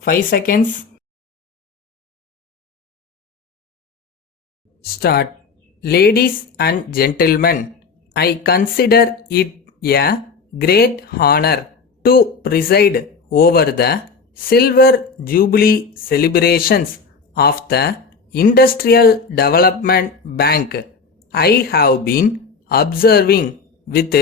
5 seconds. Start. Ladies and gentlemen, I consider it a great honor to preside over the Silver Jubilee celebrations of the Industrial Development Bank. I have been observing with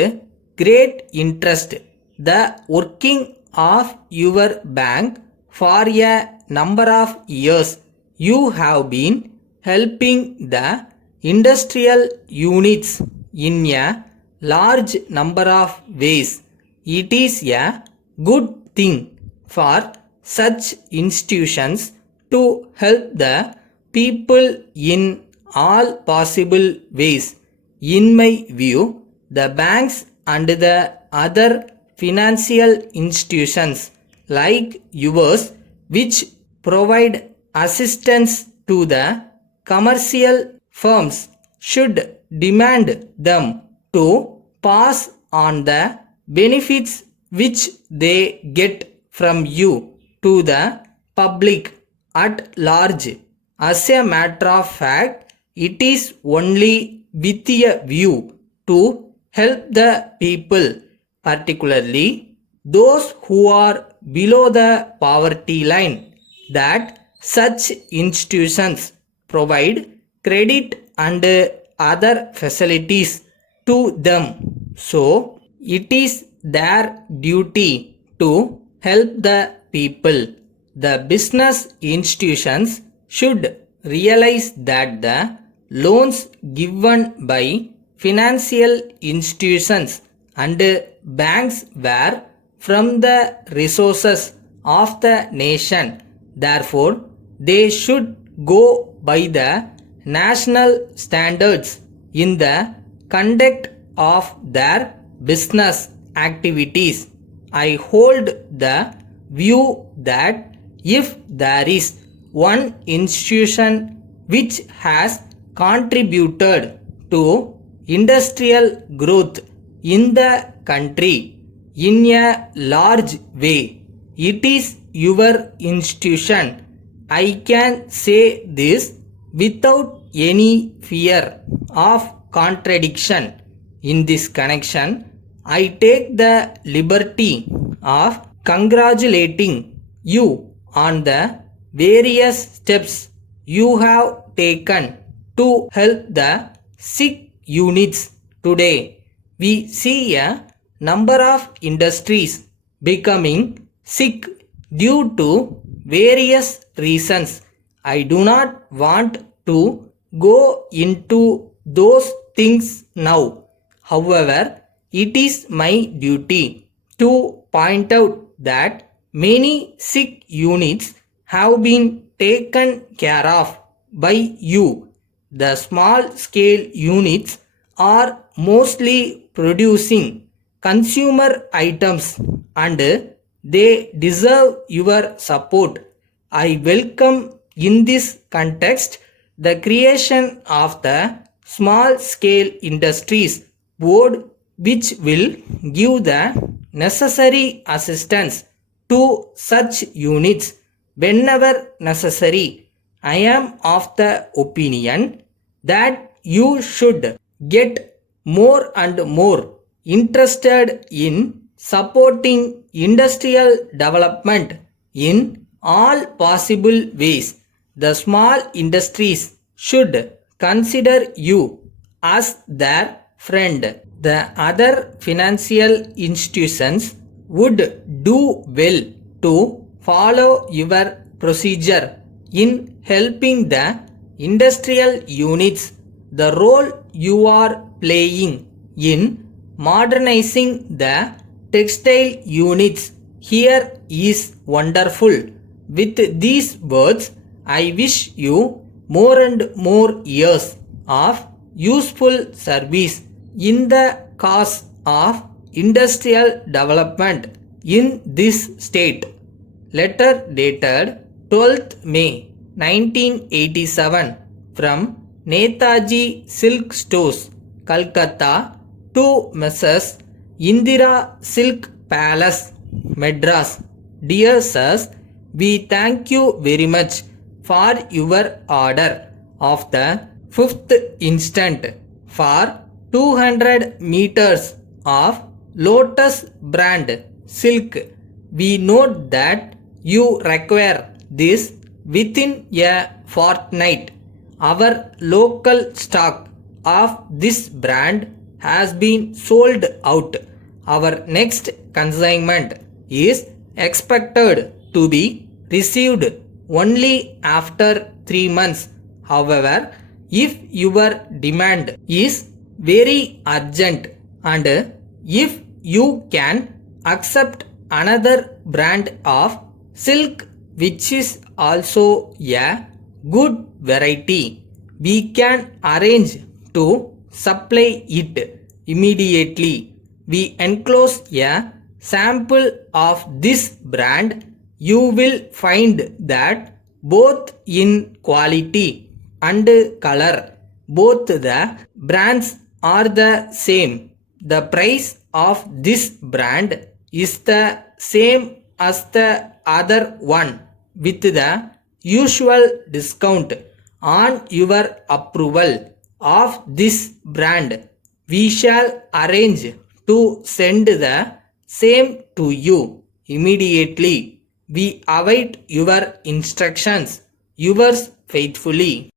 great interest the working of your bank for a number of years. You have been helping the industrial units in a large number of ways. It is a good thing for such institutions to help the people in all possible ways. In my view, the banks and the other financial institutions like yours, which provide assistance to the commercial firms, should demand them to pass on the benefits which they get from you to the public at large. As a matter of fact, it is only with a view to help the people, particularly those who are below the poverty line, that such institutions provide credit and other facilities to them. So, it is their duty to help the people. The business institutions should realize that the loans given by financial institutions and banks were from the resources of the nation. Therefore, they should go by the national standards in the conduct of their business activities. I hold the view that if there is one institution which has contributed to industrial growth in the country in a large way, it is your institution. I can say this without any fear of contradiction. In this connection, I take the liberty of congratulating you on the various steps you have taken to help the sick units. Today, we see a number of industries becoming sick due to various reasons. I do not want to go into those things now. However, it is my duty to point out that many sick units have been taken care of by you. The small scale units are mostly producing consumer items and they deserve your support. I welcome in this context the creation of the small scale industries board, which will give the necessary assistance to such units whenever necessary. I am of the opinion that you should get more and more interested in supporting industrial development in all possible ways. The small industries should consider you as their friend. The other financial institutions would do well to follow your procedure in helping the industrial units. The role you are playing in modernizing the textile units here is wonderful. With these words, I wish you more and more years of useful service in the cause of industrial development in this state. Letter dated 12th May 1987 from Netaji Silk Stores, Calcutta to Messrs. Indira Silk Palace, Madras. Dear Sirs, We thank you very much for your order of the 5th instant for 200 meters of Lotus brand silk. We note that you require this within a fortnight. Our local stock of this brand has been sold out. Our next consignment is expected to be received only after 3 months. However, if your demand is very urgent and if you can accept another brand of silk which is also a good variety, we can arrange to supply it immediately. We enclose a sample of this brand. You will find that both in quality and color, both the brands are the same. The price of this brand is the same as the other one with the usual discount. On your approval of this brand, we shall arrange to send the same to you immediately. We await your instructions. Yours faithfully.